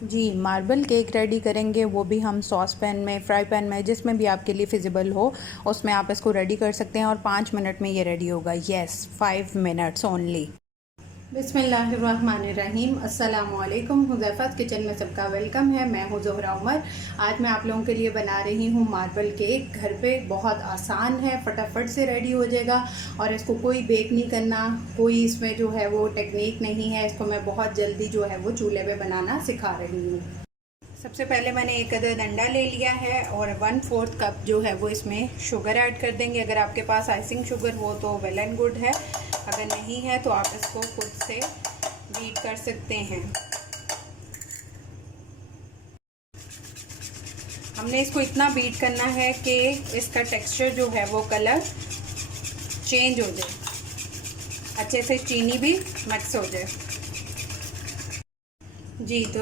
जी, marble cake ready करेंगे, वो भी हम सॉस पैन में, फ्राई पैन में, जिसमें भी आपके लिए फिजिबल हो उसमें आप इसको रेडी कर सकते हैं और 5 मिनट में ये रेडी होगा। Yes, 5 minutes only. बिस्मिल्लाहिर्रहमानिर्रहीम। अस्सलामुअलैकुम। हुज़ैफ़ा's किचन में सबका वेलकम है। मैं हूँ ज़ोहरा उमर। आज मैं आप लोगों के लिए बना रही हूँ मार्बल केक। घर पे बहुत आसान है, फटाफट से रेडी हो जाएगा और इसको कोई बेक नहीं करना, कोई इसमें जो है वो टेक्निक नहीं है। इसको मैं बहुत जल्दी जो है वो चूल्हे पे बनाना सिखा रही हूँ। सबसे पहले मैंने एक अदद अंडा ले लिया है और 1/4 कप जो है वो इसमें शुगर ऐड कर देंगे। अगर आपके पास आइसिंग शुगर हो तो वेल एंड गुड है, अगर नहीं है तो आप इसको खुद से बीट कर सकते हैं। हमने इसको इतना बीट करना है कि इसका टेक्सचर जो है वो कलर चेंज हो जाए, अच्छे से चीनी भी मिक्स हो जाए। जी तो